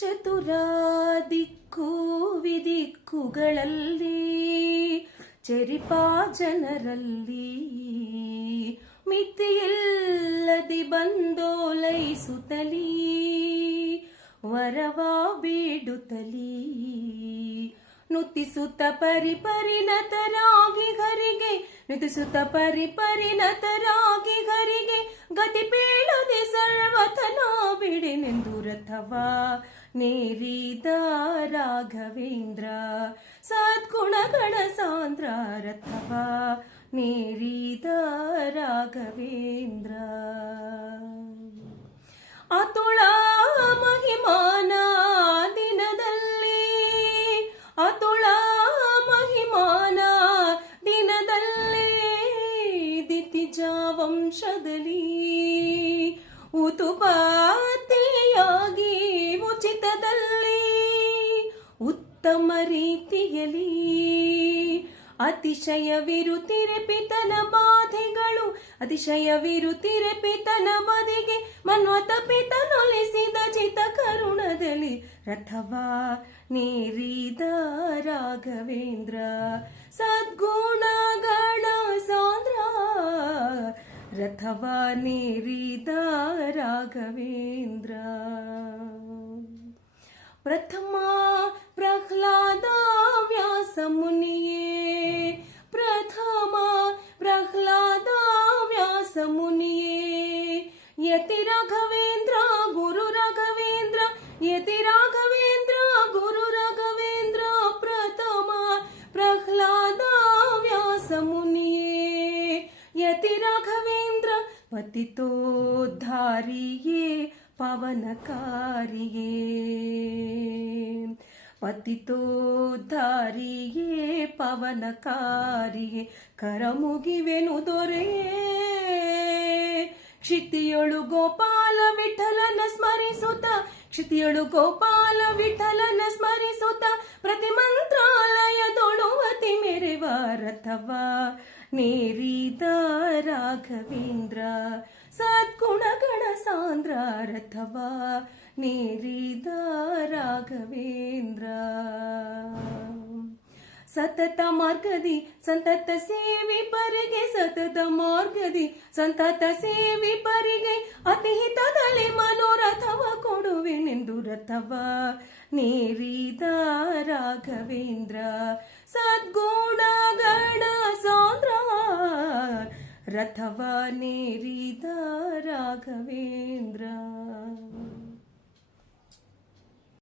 ಚತುರ ದಿಕ್ಕು ವಿದಿಕ್ಕುಗಳಲ್ಲಿ ಚೆರಿಪಾ ಜನರಲ್ಲಿ ಮಿತಿಯಿಲ್ಲದಿ ಬಂದೋಲೈಸುತ್ತಲೀ ವರವ ಬೇಡುತ್ತಲೀ ನುತಿಸುತ್ತ ಪರಿಪರಿಣತರಾಗಿ ಘರಿಗೆ ನುತಿಸುತ್ತ ಪರಿಪರಿಣತರಾಗಿ ಘರಿಗೆ ಗತಿ ಬೇಡದೆ ಸರ್ವಥನ ಬಿಡೆನೆಂದು ರಥವ ನೇರಿದ ರಾಘವೇಂದ್ರ ಸದ್ಗುಣಗಳ ಸಾಂದ್ರ ರಥವ ನೇರಿದ ರಾಘವೇಂದ್ರ ಅತುಳ ಮಹಿಮಾನ ದಿನದಲ್ಲಿ ಅತುಳ ಮಹಿಮಾನ ದಿನದಲ್ಲಿ ದಿತಿಜ ವಂಶದಲ್ಲಿ ಉತುಪಾತಿಯಾಗಿ ಉಚಿತದಲ್ಲಿ ಉತ್ತಮ ರೀತಿಯಲ್ಲಿ ಅತಿಶಯವಿರುತ್ತಿರೆ ಪಿತನ ಬಾಧೆಗಳು ಅತಿಶಯವಿರುತ್ತಿರೆ ಪಿತನ ಬದಿಗೆ ಮನ್ವತ ಪಿತನೊಲಿಸಿದ ಚಿತ ಕರುಣದಲ್ಲಿ ರಥವ ನೇರಿದ ರಾಘವೇಂದ್ರ ಸದ್ಗುಣಗಳ ಸಾಂದ್ರ ರಥವ ನೇರಿದ ರಾಘವೇಂದ್ರ ಪ್ರಥಮ ಪ್ರಹ್ಲಾದ ವ್ಯಾಸ ಮುನಿಯೇ ಪ್ರಥಮ ಪ್ರಹ್ಲಾದ ವ್ಯಾಸ ಮುನಿಯೇ ಯತಿ ರಾಘವೇಂದ್ರ ಗುರು ರಾಘವೇಂದ್ರ ಯತಿ ರಾಘವೇಂದ್ರ ಗುರು ರಾಘವೇಂದ್ರ ಪ್ರಥಮ ಪ್ರಹ್ಲಾದ ವ್ಯಾಸ ಮುನಿಯೇ ಯತಿ ರಾಘವೇಂದ್ರ ಪತಿತೋದ್ಧಾರಿಯೇ ಪವನಕಾರಿಯೇ ಪತಿತೋದ್ಧಾರಿಯೇ ಪವನಕಾರಿಯೇ ಕರಮುಗಿವೆನು ದೊರೆಯೇ ಕ್ಷಿತಿಯೊಳು ಗೋಪಾಲ ವಿಠಲನ ಸ್ಮರಿಸುತ್ತ ಕ್ಷಿತಿಯೊಳು ಗೋಪಾಲ ವಿಠಲನ ಸ್ಮರಿಸುತ್ತ ಪ್ರತಿ ಮಂತ್ರಾಲಯದೊಳು ಅತಿ ಮೆರೆವ ರಥವ ನೇರಿದ ರಾಘವೇಂದ್ರ ಸದ್ಗುಣಗಳ ಸಾಂದ್ರ ರಥವ ನೇರಿದ ರಾಘವೇಂದ್ರ ಸತತ ಮಾರ್ಗದಿ ಸಂತತ ಸೇವಿ ಪರಿಗೆ ಸತತ ಮಾರ್ಗದಿ ಸಂತತ ಸೇವಿ ಪರಿಗೆ ಅತಿಹಿತದಲ್ಲಿ ಮನೋರಥವ ಕೊಡುವೆನೆಂದು ರಥವ ನೇರಿದ ರಾಘವೇಂದ್ರ ಸದ್ಗುಣಗಳ ಸಾಂದ್ರ ರಥವ ನೇರಿದ ರಾಘವೇಂದ್ರ